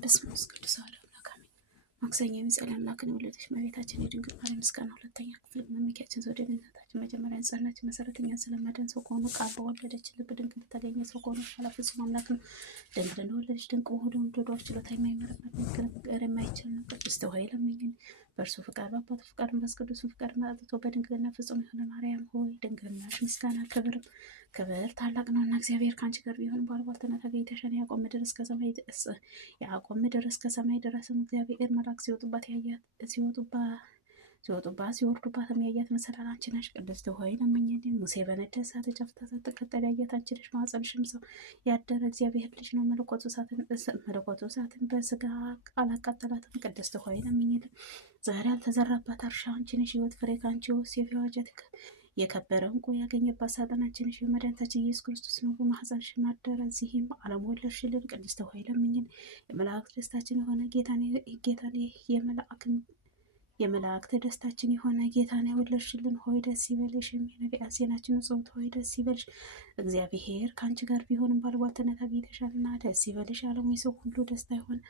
በስመ አብ ቅዱስ አሐዱ አምላክ አሜን። ማክሰኞ የሚጸልይ አምላክን የወለደች እመቤታችን የድንግል ማርያም ምስጋና ሁለተኛ ክፍል። መመኪያችን ዘውደ ድኅነታችን መጀመሪያ ጸናች መሰረተኛ ስለማዳን ሰው ከሆነ ቃል በወለደች ልብ ድንቅ በተገኘ ሰው ከሆነ ኋላ ፍጹም አምላክ ነው። ድንግል እንደወለደች ድንቅ መሆኑን ወደዷ ችሎታ የማይመረመር ነገር የማይችል ነው። ቅድስት ሆይ ለምኝን። በእርሱ ፍቃድ በአባቱ ፍቃድ መንፈስ ቅዱስ ፍቃድ ማጥቶ በድንግልና ፍጹም የሆነ ማርያም ሆይ ድንግልናሽ ምስጋና ክብር ታላቅ ነውና እግዚአብሔር ከአንቺ ጋር ቢሆን ባልባልትና ተገኝተሻል። ያዕቆብ ምድር እስከ ሰማይ ድረስም እግዚአብሔር መልአክ ሲወጡባት ሲወርዱባት ያያት መሰላል አንቺ ነሽ። ቅድስት ሆይ ለምኝልን። ሙሴ በነደደ እሳት ጨፍታ ስትቀጠል ያያት አንቺ ነሽ። ማኅፀንሽም ሰው ያደረ እግዚአብሔር ልጅ ነው። መለኮቱ እሳትን በስጋ አላቃጠላትም። ቅድስት ሆይ ለምኝልን። ዛሬ ያልተዘራባት እርሻ አንቺ ነሽ። ሕይወት ፍሬ ከአንቺ ውስጥ የዋጀት የከበረ ዕንቁ ያገኘባት ሳጥን አንቺ ነሽ። የመድኃኒታችን ኢየሱስ ክርስቶስ ነው። በማኅፀንሽ አደረ፣ እዚህም ዓለም ወለድሽልን። ቅድስት ሆይ ለምኝልን። የመላእክት ደስታችን የሆነ የመላእክት ደስታችን የሆነ ጌታን የወለድሽልን ሆይ ደስ ይበልሽ። የነቢያት ዜናችን ጽሑት ሆይ ደስ ይበልሽ። እግዚአብሔር ከአንቺ ጋር ቢሆንም ባልባልትነት አግኝተሻልና ደስ ይበልሽ። ዓለሙ የሰው ሁሉ ደስታ የሆነ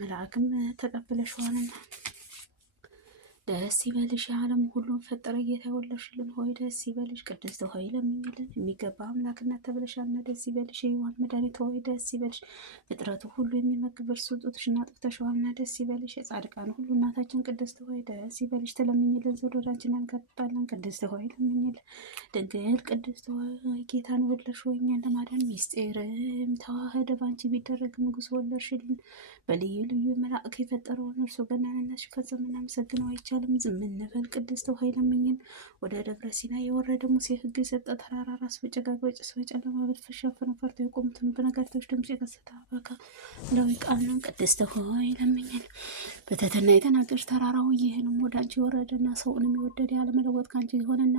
መልአክም ተቀብለሽዋልና ደስ ይበልሽ። የዓለም ሁሉ ፈጠረ ጌታ የወለድሽልን ሆይ ደስ ይበልሽ። ቅድስት ሆይ ለምኝልን። የሚገባ አምላክነት ተብለሻልና ደስ ይበልሽ። የሕያዋን መድኃኒት ሆይ ደስ ይበልሽ። ፍጥረቱ ሁሉ የሚመግብ እርሱ ጡትሽን አጥብተሽዋልና ደስ ይበልሽ። የጻድቃን ሁሉ እናታችን ቅድስት ሆይ ደስ ይበልሽ። ትለምኝልን ዘንድ ወደ አንቺ እናንጋጥጣለን። ቅድስት ሆይ ለምኝልን። ድንግል ቅድስት ሆይ ጌታን ወለድሽ ሆይ እኛን ለማዳን ምስጢርም ተዋህደ በአንቺ ቢደረግ ንጉሥ ወለድሽልን። በልዩ ልዩ መልአክ የፈጠረውን እርሱ ገናንነትሽ ፈጽመን እናመሰግነው አይቻልም። ዝም እንበል። ቅድስት ሆይ ለምኝን። ወደ ደብረ ሲና የወረደ ሙሴ ሕግ የሰጠ ተራራ ራስ በጭጋግ በጭስ በጨለማ በተሸፈነ ፈርቶ የቆሙትን በነጋሪቶች ድምፅ የከሰተ አካላዊ ቃል ነው። ቅድስት ሆይ ለምኝን። በትሕትና የተናገርሽ ተራራው ይህንም ወደ አንቺ የወረደና ሰውንም የወደደ ያለመለወጥ ከአንቺ የሆነና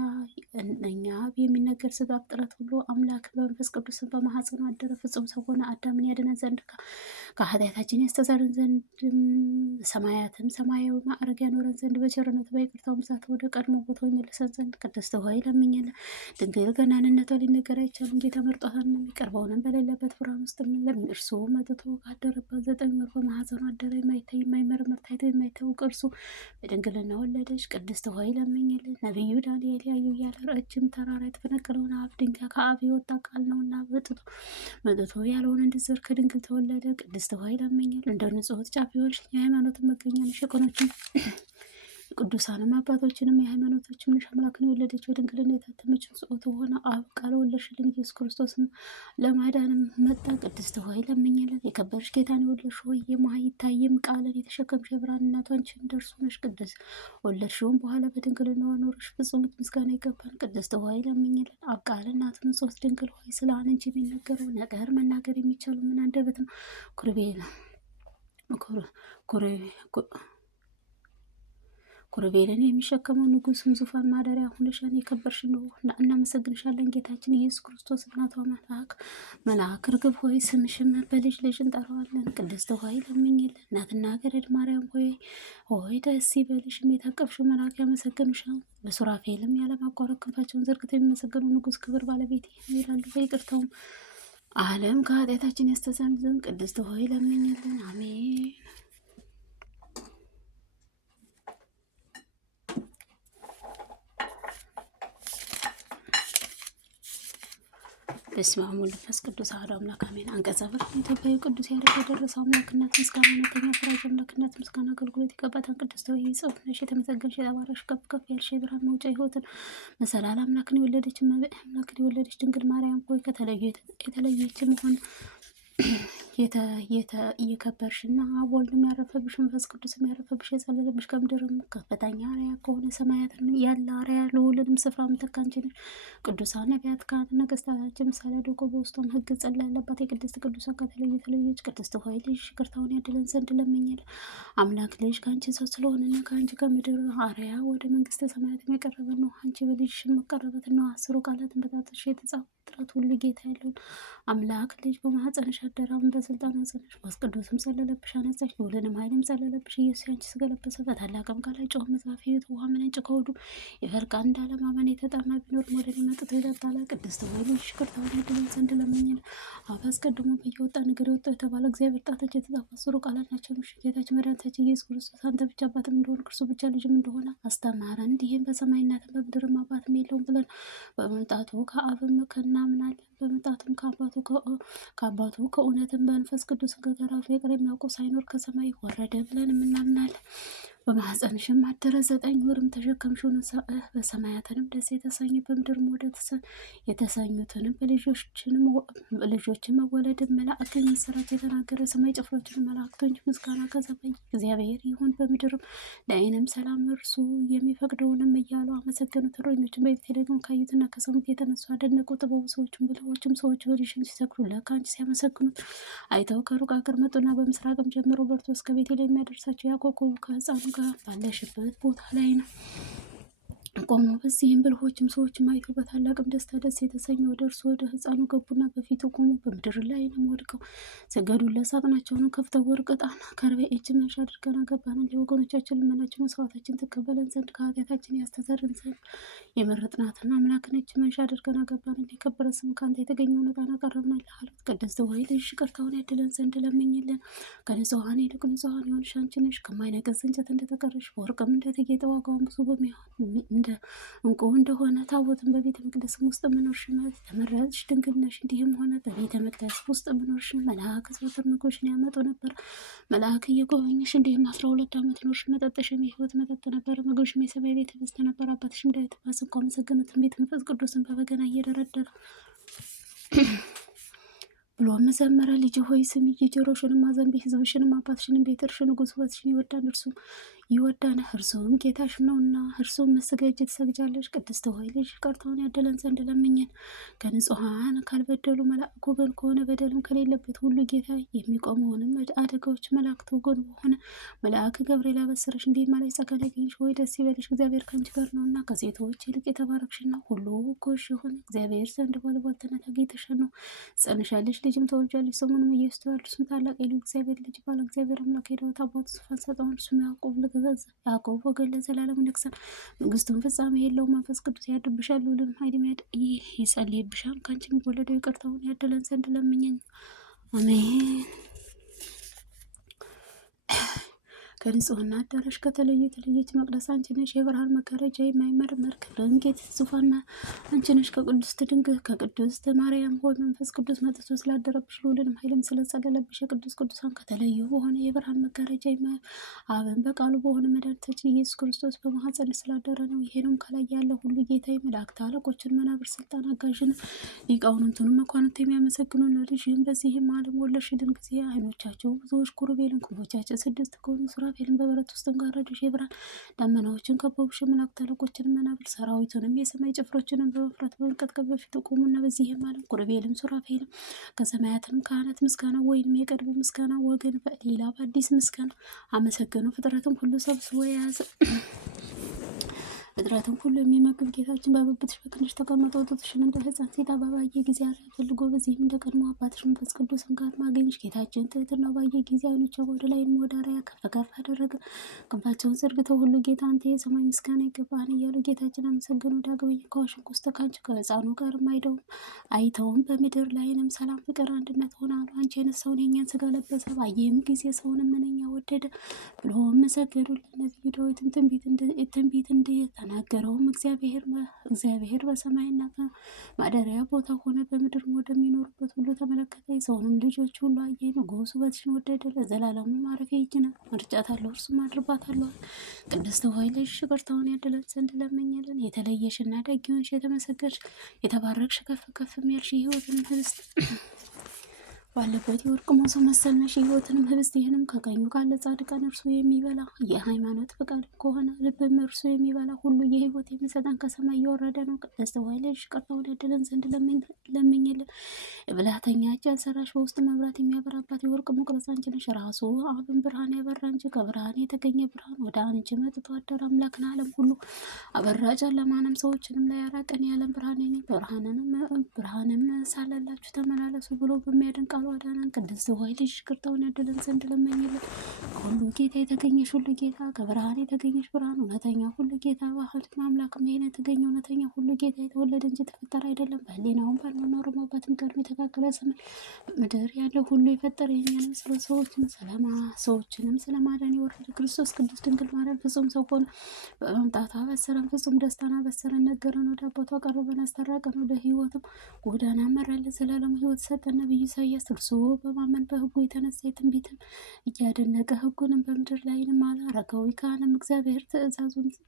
እኛ የሚነገር ስጋ ፍጥረት ሁሉ አምላክ በመንፈስ ቅዱስ በማኅፀኑ አደረ። ፍጹም ሰው ሆነ። አዳምን ያድነን ዘንድ ከኃጢአታችን ያስተሰርይን ዘንድ ሰማያትም ሰማያዊ ማዕረግ ያኖረን ዘንድ በቸርነቱ በይቅርታው ብዛት ወደ ቀድሞ ቦታው ይመልሰን ዘንድ ቅድስት ሆይ ለምኝልን። ድንግል ገናንነቷ ሊነገር አይቻልም። ጌታ መርጧታል። የሚቀርበውንም በሌለበት ብርሃን ውስጥ እርሱ መጥቶ ካደረባት 9 ወር በማኅፀኑ አደረ። የማይታይ የማይመረመር ታይቶ የማይታወቅ እርሱ በድንግልና ወለደች። ቅድስት ሆይ ለምኝልን። ነቢዩ ዳንኤል ያየው ያለ ረጅም ተራራ የተፈነቀለውን አብ ድንጋይ ከአብ የወጣ ቃል ነውና መጥቶ ያለውን እንድዘር ከድንግል ተወለደ። ቅድስት ሆይ ለምኝልን። እንደ ንጹሕት ጫፍ የሆንሽ የሃይማኖትን መገኛ ነሽ። የቀኖችን ቅዱሳንም አባቶችንም የሃይማኖቶችም ነሽ። አምላክን የወለደች በድንግልና የታተመች ጽኦት ሆነ አብ ቃል ወለድሽልን። ኢየሱስ ክርስቶስም ለማዳንም መጣ። ቅድስት ሆይ ለምኝልን። የከበርሽ ጌታን የወለድሽ ሆይ የማይታይም ቃልን የተሸከምሽ የብርሃን እናቱ አንቺ እንደርሱ ነሽ። ቅድስት ወለድሽውም በኋላ በድንግልና ኖርሽ ፍጹም ምስጋና ይገባል። ቅድስት ሆይ ለምኝልን። አብ ቃል እናቱ ንጽሕት ድንግል ሆይ ስለ አንቺ የሚነገረው ነገር መናገር የሚቻለው ምን አንደበት ነው? ኩሩቤልን የሚሸከመው ንጉሥም ዙፋን ማደሪያ ሆነሻል። የከበርሽ ነው። እናመሰግንሻለን። ጌታችን ኢየሱስ ክርስቶስ እናቷ መልአክ ርግብ ሆይ ስምሽም በልጅ ልጅ እንጠራዋለን። ቅድስት ሆይ ለምኝልን። እናትና ገረድ ማርያም ሆይ ደስ ይበልሽም። የታቀፍሽው መልአክ ያመሰግንሻል። በሱራፌልም ያለማቋረጥ ክንፋቸውን ዘርግተው የሚመሰገኑ ንጉሥ ክብር ባለቤት ይላሉ። በይቅርታውም ዓለም ከኃጢአታችን ያስተሰርይ ዘንድ ቅድስት ሆይ ለምኝልን። አሜን። በስመ አብ ወወልድ ወመንፈስ ቅዱስ አሐዱ አምላክ አሜን። አንቀጸ ብርሃን ኢትዮጵያዊ ቅዱስ ያሬድ የደረሰው አምላክነት ምስጋና እውነተኛ ፈራጅ አምላክነት ምስጋና አገልግሎት ይገባታል። ቅድስት ሆይ ጽዮን ነሽ። የተመሰገንሽ የተባረክሽ ከፍ ከፍ ያልሽ የብርሃን መውጫ ሕይወትን መሰላል አምላክን የወለደች ድንግል ማርያም ሆይ የተለየች መሆን እየከበርሽና አብ ወልድም ያረፈብሽ መንፈስ ቅዱስም ያረፈብሽ የጸለለብሽ ከምድርም ከፍተኛ አርያ ከሆነ ሰማያትን ያለ አርያ ልዑልንም ስፍራ ምትክ አንቺ ነሽ። ቅዱሳን ነቢያት ካህናት ነገሥታታችን ምሳሌ አድርጎ በውስጧም ሕግ ጽላ ያለባት የቅድስት ቅዱሳን ከተለየች ቅድስት ሆይ ልጅ ይቅርታውን ያድለን ዘንድ ለምኝልን። አምላክ ልጅ ከአንቺ ሰው ስለሆነና ከአንቺ ከምድር አርያ ወደ መንግስተ ሰማያትም የቀረበ ነው። አንቺ በልጅሽም መቀረበት ነው። 10 ቃላትን በጣትሽ የተጻፉ ፍጥረት ሁሉ ጌታ ያለውን አምላክ ልጅ በማኅፀንሽ አደረ። በስልጣን አጸናሽ። መንፈስ ቅዱስም ጸለለብሽ አነጻሽ። ልዑልንም ኃይልም ጸለለብሽ። ኢየሱስ ያንቺ ስጋ ለበሰ። በታላቅም ቃል ጮኸ መጽሐፍ ሕይወት ውሃ ምንጭ ከሆዱ ይፈልቃል እንዳለማመን የተጠማ ቢኖር ወደ እኔ መጥቶ ይጠጣል። ቅድስት ሆይ ልጅሽ ይቅርታውን ያድለን ዘንድ ለምኝልን። አብ አስቀድሞ በየወጣ ነገር የወጣው የተባለ እግዚአብሔር ጣቶች የተጻፈ ቃላት ናቸው። ጌታችን መድኃኒታችን ኢየሱስ ክርስቶስ አንተ ብቻ አባትም እንደሆነ እርሱ ብቻ ልጅም እንደሆነ አስተማረን። እንዲህም በሰማይና በምድርም አባትም የለውም ብለን በመምጣቱ ከአብም እናምናለን። በመምጣቱም ከአባቱ ከእውነትም በመንፈስ ቅዱስ ከገራው ፍቅር የሚያውቁ ሳይኖር ከሰማይ ወረደ ብለን እናምናለን። በማኅፀንሽም አደረ 9 ወርም ተሸከምሽውን በሰማያትንም ደስ የተሰኙ በምድርም ወደ የተሰኙትንም በልጆችን መወለድን መላእክን ምስራች የተናገረ ሰማይ ጭፍሮችን መላእክቶች ምስጋና ከሰማይ እግዚአብሔር ይሁን። በምድርም ለዓይንም ሰላም እርሱ የሚፈቅደውንም እያሉ አመሰገኑት። እረኞችን በቤተልሔም ካዩትና ከሰሙት የተነሱ አደነቁ። ጥበቡ ሰዎችም ብልሆችም ሰዎች በልጅሽን ሲሰግዱ ለካንቺ ሲያመሰግኑት አይተው ከሩቅ አገር መጡና በምስራቅም ጀምሮ በርቶ እስከ ቤተልሔም የሚያደርሳቸው ያዕቆብ ከሕፃኑ ጋር ባለሽበት ቦታ ላይ ነው ቆሞ። በዚህም ብልሆችም ሰዎችም አይተው በታላቅም ደስታ ደስ የተሰኙ ወደ እርሱ ወደ ሕፃኑ ገቡና በፊቱ ቆሙ። በምድር ላይም ወድቀው ሰገዱለት። ሳጥናቸውንም ከፍተው ወርቅ፣ ዕጣን፣ ከርቤ፣ እጅ መንሻ አድርገን አገባንን። ለወገኖቻችን ልመናችን መስዋዕታችን ትቀበለን ዘንድ ከኃጢአታችን ያስተሰርይን ዘንድ የመረጥናትን አምላክን እጅ መንሻ አድርገን አገባንን። የከበረ ስም ከአንተ የተገኘውን ዕጣን አቀረብንልህ አሉት። ቅድስት ሆይ ልጅሽ ይቅርታውን ያድለን ዘንድ ለምኝልን። ከንጹሐን ይልቅ ንጹሐን የሆንሽ አንቺ ነሽ። ከማይነቅዝ እንጨት እንደተቀረሽ በወርቅም እንደተጌጠ ዋጋውን ብዙ በሚሆን እንቁ እንደሆነ ታቦትን በቤተ መቅደስም ውስጥ ምኖርሽ ተመረጥሽ ድንግል ነሽ። እንዲህም ሆነ በቤተ መቅደስ ውስጥ ምኖርሽ መልአክ ዘወትር ምግብሽን ያመጡ ነበር። መልአክ እየጎበኘሽ እንዲህም 12 ዓመት ኖርሽ። መጠጥሽም የሕይወት መጠጥ ነበር። ምግብሽም የሰማይ ቤት ህብስት ነበር። አባትሽም ዳዊት በስንኳ መሰገኑት። ትንቢት መንፈስ ቅዱስን በበገና እየደረደረ ብሎ መዘመረ። ልጅ ሆይ ስሚ፣ የጆሮሽንም አዘንቢ፣ ሕዝብሽንም አባትሽንም ቤት እርሽ ንጉሥ ውበትሽን ይወዳል እርሱም ጌታሽ ነውና እርሱም መስገጅ ትሰግጃለሽ። ቅድስት ሆይ ልጅ ይቅርታውን ያደለን ዘንድ ለምኝን። ከንጹሐን ካልበደሉ መላእክ ወገን ከሆነ በደልም ከሌለበት ሁሉ ጌታ የሚቆመውንም አደጋዎች መላእክት ወገን በሆነ መልአክ ገብርኤል አበሰረሽ እንዲህ ማለት ጸጋ ያገኘሽ ሆይ ደስ ይበልሽ፣ እግዚአብሔር ከአንቺ ጋር ነውና ከሴቶች ይልቅ የተባረክሽና ሁሉ ጎሽ የሆነ እግዚአብሔር ዘንድ ባለቧልትነት አግኝተሻል ነው። ጸንሻለሽ፣ ልጅም ተወልጃለሽ፣ ስሙንም ኢየሱስ ትዪዋለሽ። እርሱም ታላቅ የልዑል እግዚአብሔር ልጅ ባለ እግዚአብሔር አምላክ የዳዊት አባቱ ዙፋን ሰጠውን። እርሱም ያዕቆብ ወገን ለዘላለም ይነግሣል፣ መንግሥቱም ፍጻሜ የለውም። መንፈስ ቅዱስ ያድርብሻል፣ ልዑልም ኃይልም ይጸልይብሻል። ከአንቺ የሚወለደው ይቅርታውን ያድለን ዘንድ ለምኝን። አሜን። ከንጹሕና አዳራሽ የተለየች መቅደስ አንቺ ነሽ። የብርሃን መጋረጃ የማይመረመር ክብርን ጌጥ ዙፋን አንቺ ነሽ። ከቅድስት ማርያም ሆይ መንፈስ ቅዱስ መጥቶ ስላደረብሽ ልዑልንም ኃይልም ስለጸለለብሽ የቅዱስ ቅዱሳን ከተለዩ በሆነ የብርሃን መጋረጃ አብን በቃሉ በሆነ መድኃኒታችን ኢየሱስ ክርስቶስ በማኅፀንሽ ስላደረ ነው። ይሄንም ከላይ ያለ ሁሉ ጌታ መላእክት፣ አለቆችን፣ መናብር፣ ስልጣን፣ አጋዥን፣ ሊቃውንቱንም መኳንንት የሚያመሰግኑ ነው። ልጅህም በዚህም ዓለም ወለድሽልን ጊዜ ዓይኖቻቸው ብዙዎች ኪሩቤልን ክንፎቻቸው 6 ከሆኑ ሱራፌልን በበረት ውስጥ ጋረዱሽ። የብርሃን ደመናዎችን ከበቡሽ። መላእክት አለቆችን፣ መናብር፣ ሰራዊቱንም የሰማይ ጭፍሮችንም በመፍራት በመንቀጥቀጥ በፊቱ ቆሙና በዚህም ዓለም ኪሩቤልም ሱራፌልም ከሰማያትም ካህናት ምስጋና ወይንም የቀድሞ ምስጋና ወገን ሌላ በአዲስ ምስጋና አመሰገኑ። ፍጥረትም ሁሉ ሰብስቦ የያዘ ፍጥረትን ሁሉ የሚመግብ ጌታችን በብብትሽ በክንድሽ ተቀምጦ ጡትሽን እንደ ሕፃን ሴት ባየ ጊዜ ፈልጎ በዚህም እንደ ቀድሞ አባትሽ መንፈስ ቅዱስን ጋር ማገኘሽ ጌታችን ትሕትናው ባየ ጊዜ ዓይኖቿ ወደ ላይ ወደ አርያ ከፍ ከፍ አደረገ። ክንፋቸውን ዘርግተው ሁሉ ጌታ አንተ የሰማይ ምስጋና ይገባሃል እያሉ ጌታችን አመሰገኑ። ዳግመኛ ከዋሽንት ውስጥ ከአንቺ ከሕፃኑ ጋር አይተውም በምድር ላይንም ሰላም፣ ፍቅር፣ አንድነት ሆነ አሉ። አንቺ የነሳውን የእኛን ስጋ ለበሰ ባየም ጊዜ ሰውንም ምንኛ ወደደ ብሎ መሰገዱልን። ነቢዩ ዳዊትም ትንቢት ተናገረውም እግዚአብሔር በሰማይና በማደሪያ ቦታ ሆነ፣ በምድር ወደሚኖሩበት ሁሉ ተመለከተ። የሰውንም ልጆች ሁሉ አየ። ንጉሥ ውበትሽን ወደደ፣ ለዘላለሙ ማረፊያ ይህች ናት። መርጫታለሁ፣ እርሱም አድርባታለሁ። ቅድስት ሆይ ልጅሽ ይቅርታውን ያድለን ዘንድ ለምኝልን። የተለየሽና ደግ የሆንሽ የተመሰገንሽ የተባረክሽ ከፍ ከፍ ያልሽ የሕይወትን ህብስት ባለበት የወርቅ መሶብ መሰልነሽ። የሕይወትንም ህብስት ይህንም ከቀኙ ካለ ጻድቃን እርሱ የሚበላ የሃይማኖት ፈቃድ ከሆነ ልብም እርሱ የሚበላ ሁሉ የሕይወት የሚሰጠን ከሰማይ እየወረደ ነው። ቅድስት ሆይ ልጅሽ ይቅርታውን ያድለን ዘንድ ለምኝልን። የብልሃተኛ እጅ ያልሰራሽ በውስጥ መብራት የሚያበራባት የወርቅ መቅረዝ አንቺ ነሽ። ራሱ አብን ብርሃን ያበራ እንጂ ከብርሃን የተገኘ ብርሃን ወደ አንቺ መጥቶ አደረ። አምላክን ዓለም ሁሉ አበራ፣ ጨለማንም ሰዎችንም ላይ ያራቀን የዓለም ብርሃን ነኝ። ብርሃንም ሳለላችሁ ተመላለሱ ብሎ በሚያድን ቃሉ አዳነን። ቅድስት ሆይ ልጅ ይቅርታውን ያድለን ዘንድ ለመኝልን። ከሁሉ ጌታ የተገኘሽ ሁሉ ጌታ፣ ከብርሃን የተገኘሽ ብርሃን፣ እውነተኛ ሁሉ ጌታ፣ ባህል አምላክ ይሄን የተገኘ እውነተኛ ሁሉ ጌታ፣ የተወለደ እንጂ የተፈጠረ አይደለም። በህሊናውም ባልኖርም አባትም ቀድሞ የተካከለ ሰማይ ምድር ያለው ሁሉ የፈጠረ የኛንም ሰዎችንም ስለማዳን የወረደ ክርስቶስ ቅዱስ ድንግል ማርያም ፍጹም ሰው ሆነ። በመምጣቱ አበሰረን፣ ፍጹም ደስታን አበሰረን፣ ነገረን፣ ወደ አባቱ አቀረበን፣ አስታረቀን፣ ወደ ህይወትም ጎዳና መራን፣ ለዘላለም ህይወት ሰጠን። ነቢዩ ኢሳያስ እርሱ በማመን በህጉ የተነሳ ትንቢትን እያደነቀ ህጉንም በምድር ላይንም አለ። አረጋዊ ካህንም እግዚአብሔር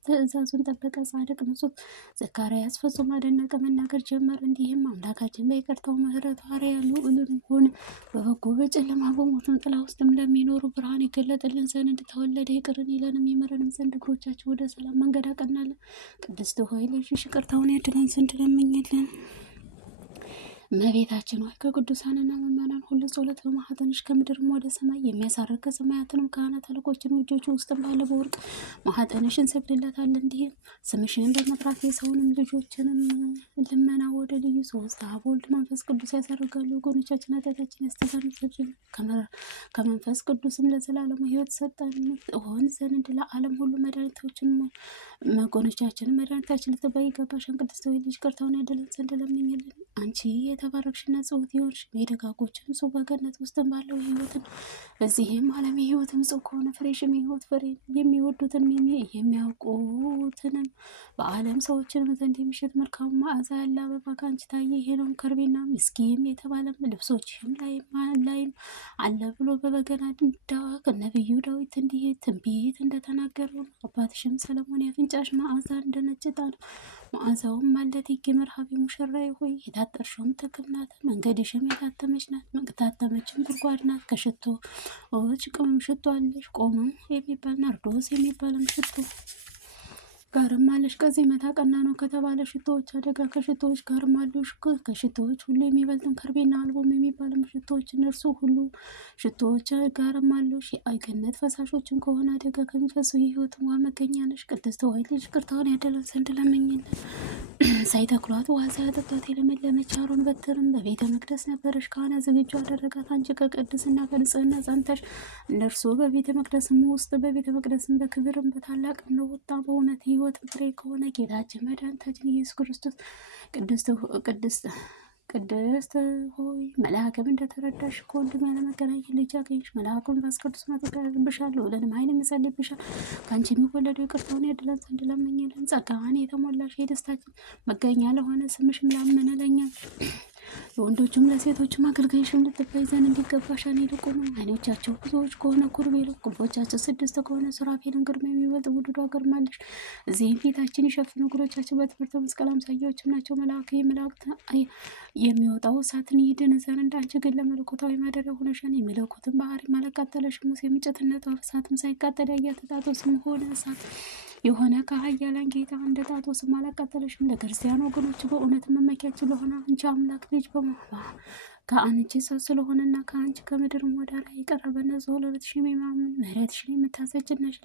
ትእዛዙን ጠበቀ። ጻድቅ ንጹሕ ዘካርያስ ፍጹም አደነቀ፣ መናገር ጀመር እንዲህም አምላካችን በይቅርታው ምሕረቱ አርአያ ልዑልን ሆነ። በበጎ በጨለማ በሞትም ጥላ ውስጥም ለሚኖሩ ብርሃን ይገለጥልን ዘንድ ተወለደ። ይቅርን ይለንም ይምረንም ዘንድ እግሮቻችን ወደ ሰላም መንገድ አቀናለን። ቅድስት ሆይ ልጅሽ ይቅርታውን ያድለን ዘንድ ለምኝልን። እመቤታችን ሆይ ከቅዱሳንና ምእመናን ሁሉ ጸሎት በማኅፀንሽ ከምድርም ወደ ሰማይ የሚያሳርግ ከሰማያትንም ካህናት አለቆችን እጆቹ ውስጥም ባለ በወርቅ ማኅፀንሽ እንሰግድለታለን። እንዲህም ስምሽን በመጥራት የሰውንም ልጆችንም ልመና ወደ ልዩ ሶስት አብ ወልድ መንፈስ ቅዱስ ያሳርጋሉ። ወገኖቻችን ኃጢአታችን ያስተሰርይልን ከመንፈስ ቅዱስም ለዘላለሙ ሕይወት ሰጠን ሆን ዘንድ ለዓለም ሁሉ መድኃኒቶችን መጎኖቻችን መድኃኒታችን ልትባይ ይገባሻን። ቅድስት ሆይ ልጅ ይቅርታውን ያድለን ዘንድ ለምኝልን። አንቺ የተባረክሽና ጽሑት የሆንሽ የደጋጎችን ጽዋ በገነት ውስጥ ባለው ሕይወትን በዚህም ዓለም የሕይወትም ጽዋ ከሆነ ፍሬሽም የሕይወት ፍሬ የሚወዱትን የሚያውቁትንም በዓለም ሰዎችንም ዘንድ የሚሸት መልካም መዓዛ ያለ አበባ ከአንቺ ታየ። ይሄነውም ከርቤና ምስኪም የተባለም ልብሶችም ላይም አለ ብሎ በበገና ነቢዩ ዳዊት እንዲህ ትንቢት እንደተናገረው አባትሽም ሰለሞን ያፍንጫሽ መዓዛ እንደ ነጭ ዕጣን መዓዛውም ማለት ይገመርሃቢ ሙሽራዬ ሆይ የታጠርሽውም ተክል ናት። መንገድሽም የታተመች ናት። የታተመችም ጉድጓድ ናት። ከሽቶዎች ቅመም ሽቶ አለሽ። ቆመም የሚባል ናርዶስ የሚባልም ሽቶ ጋርም አለሽ። ከዚህ መታ ቀና ነው ከተባለ ሽቶዎች አደጋ ከሽቶዎች ጋርም አሉሽ። ከሽቶዎች ሁሉ የሚበልጥም ከርቤና አልቦም የሚባልም ሽቶዎች እነርሱ ሁሉ ሽቶዎች ጋርም አሉሽ። የገነት ፈሳሾችን ከሆነ አደጋ ከሚፈሱ የሕይወት ውሃ መገኛ ነሽ። ቅድስት ሆይ ልጅ ይቅርታውን ያድለን ዘንድ ለምኝልን። ሳይተክሏት ውሃ ሳያጠጧት የለመለመች አሮን በትርም በቤተ መቅደስ ነበረሽ። ካህናት ዝግጁ አደረጋት። አንቺ ከቅድስና ከንጽሕና ጸንተሽ እነርሱ በቤተ መቅደስም ውስጥ በቤተ መቅደስም በክብርም በታላቅ ነው ወጣ በእውነት ሕይወት ፍሬ ከሆነ ጌታችን መድኃኒታችን ኢየሱስ ክርስቶስ ቅድስት ሆይ መልአክም እንደተረዳሽ ከወንድም ያለመገናኘት ልጅ አገኘሽ። መልአኩ መንፈስ ቅዱስ መጥቶ ያድርብሻል፣ ልዑልንም ኃይል ይመጸልብሻል። ከአንቺ የሚወለደው ይቅርታውን ያድለን ዘንድ ለምኝልን። ጸጋን የተሞላሽ የደስታችን መገኛ ለሆነ ስምሽም ላመነ ለእኛ ለወንዶችም ለሴቶችም አገልጋይሽም ልትባይ ዘንድ እንዲገባሻል። ይልቁኑ ዓይኖቻቸው ብዙዎች ከሆነ ኩርቤል ክንፎቻቸው 6 ከሆነ ሱራፌልም ግርማ የሚበልጥ ውድዷ ግርማለሽ። እዚህም ፊታችን የሸፈኑ እግሮቻቸው በትምህርተ መስቀል አምሳያዎችም ናቸው። መላእክት የሚወጣው እሳትን ይድን ዘንድ አንቺ ግን ለመለኮታዊ ማደሪያ ሆነሻል። የመለኮትን ባህሪ አላቃጠለሽም። ሙሴ ምንጭትነቷ እሳትም ሳይቃጠል ያያት ጣጦስም ሆነ እሳት የሆነ ከኃያላን ጌታ እንደ ጣጦስም አላቃጠለሽም። ለክርስቲያን ወገኖች በእውነት መመኪያችሁ ለሆነ አንቺ አምላክ ልጅ በመሆኗ ከአንቺ ሰው ስለሆነና ከአንቺ ከምድርም ወደ ላይ የቀረበ ነዘው ለበትሽ የሚማምን ምሕረትሽን የምታሰጭነሽ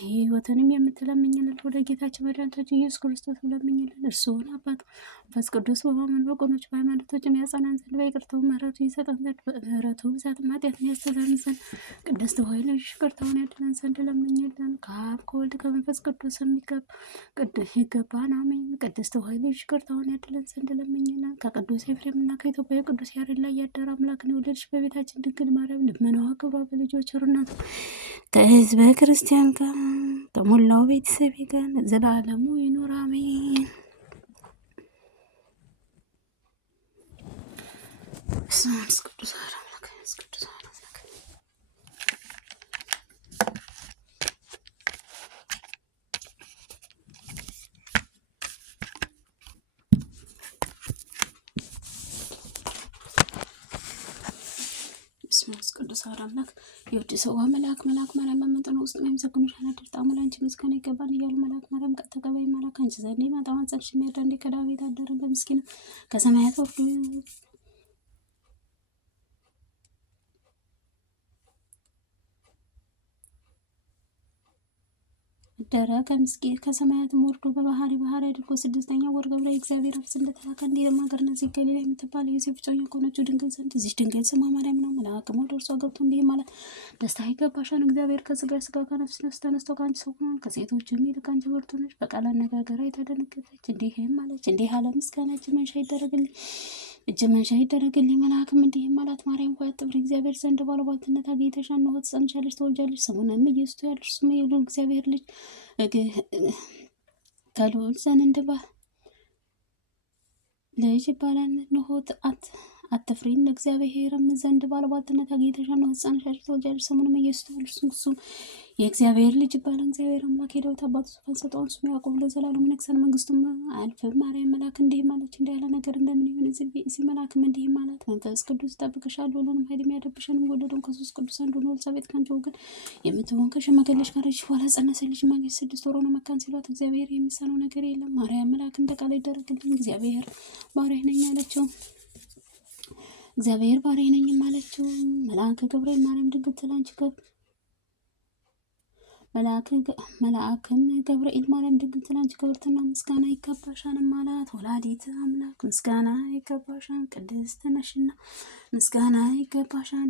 ሕይወትንም የምትለምኝልን ወደ ጌታችን መድኃኒታችን ኢየሱስ ክርስቶስ ለምኝልን። እርሱን አባት መንፈስ ቅዱስ በማመን በጎኖች በሃይማኖቶችም ያጸናን ዘንድ በይቅርታው ምሕረቱ ይሰጠን ዘንድ በምሕረቱ ብዛት ኃጢአትን ያስተሰርይ ዘንድ ቅድስት ሆይ ልጅ ይቅርታውን ያድለን ዘንድ ለምኝልን። ከአብ ከወልድ ከመንፈስ ቅዱስ ይገባን አሜን። ቅድስት ሆይ ልጅ ይቅርታውን ያድለን ዘንድ ለምኝልን። ከቅዱስ ኤፍሬምና ከኢትዮጵያ ቅዱስ ያሬድ ላይ ያደረ አምላክን የወለድሽ በቤታችን ድንግል ማርያም ልመናዋ ክብሯ በልጆች ቸርነቱ ከሕዝበ ክርስቲያን ጋር ከሞላው ቤተሰቤ ጋር ዘላለሙ ይኑር አሜን። ቅዱስ አምላክ ቅዱስ ቅዱስ አምላክ የውጭ ሰው መልአክ ማርያም በመጠኑ ውስጥ የሚመሰግኑሽ አናድር ጣሙ ለአንቺ ምስጋና ይገባል እያሉ መልአክ ማርያም ተቀበይ መልአክ አንቺ ዘንድ ይመጣዋን ጸድሽ የሚያዳንዴ ከዳዊት አደረ በምስኪና ከሰማያት ወርዶ ደረ ከምስኪን ከሰማያትም ወርዶ በባህሪ አድርጎ 6ኛ ወር ገብረ እግዚአብሔር አብስ እንደተላከ እንዲህም ሀገር እነዚህ ገሊላ የምትባል ዮሴፍ ጮኛ ከሆነችው ድንግል ዘንድ እዚህ ድንግል ስሟ ማርያም ነው። መልአክም ወደ እርሷ ገብቶ እንዲህ ማለት ደስታ ይገባሻል፣ እግዚአብሔር ከስጋ ከነፍስ ተነስቶ ከአንቺ ሰው ሆኗል፣ ከሴቶች ይልቅ አንቺ ብርቱ ነሽ። በቃል አነጋገሯ የተደነገጠች እንዲህም አለች፣ እንዲህ አለ ምስጋና እጅ መንሻ ይደረግልኝ። መልአክም እንዲህም አላት፣ ማርያም ሆይ አትፍሪ፣ እግዚአብሔር ዘንድ ባለሟልነት አግኝተሻል። እነሆ ትጸንሻለሽ፣ ትወልጃለሽ፣ ስሙንም ኢየሱስ ትዪዋለሽ። እርሱም የልዑል እግዚአብሔር ልጅ ከልዑል ዘንድ ልጅ ይባላል። እነሆ አትፍሪ፣ እግዚአብሔርም ዘንድ ባለሟልነት አግኝተሻል። እነሆ ትጸንሻለሽ፣ ትወልጃለሽ፣ ስሙንም ኢየሱስ ትዪዋለሽ። እርሱም የእግዚአብሔር ልጅ ይባላል። እግዚአብሔር አምላክ የዳዊት አባቱ ዙፋን ሰጠውን፣ ስሙ ያዕቆብ ለዘላለም ይነግሣል፣ መንግስቱም አያልፍም። ማርያም መልአክ እንዲህ አለች፣ እንዲህ ያለ ነገር እንደምን ይሆን? እዚህ መልአክም እንዲህ አላት፣ መንፈስ ቅዱስ ይጠብቅሻል፣ ሁሉንም ኃይል የሚያደርብሽንም ወለደውን ከሦስት ቅዱስ አንዱ ነው። ኤልሳቤጥ ከአንቺ ወገን የምትሆን ከሽማግሌዎች ጋር በኋላ ጸነሰች፣ ማግኘት 6 ወር ሆነ፣ መካን ሲሏት እግዚአብሔር የሚሳነው ነገር የለም። ማርያም መልአክ እንደ ቃል ይደረግልኝ፣ እግዚአብሔር ባሪያህ ነኝ አለችው። እግዚአብሔር ባሪያህ ነኝ አለችው። መልአክ ገብርኤል ማርያም ድንግል ትላንቺ መልአክም ገብርኤል ማርያም ድንግል ትላንቺ ክብርትና ምስጋና ይገባሻል አላት። ወላዲተ አምላክ ምስጋና ይገባሻል፣ ቅድስት ነሽና ምስጋና ይገባሻል።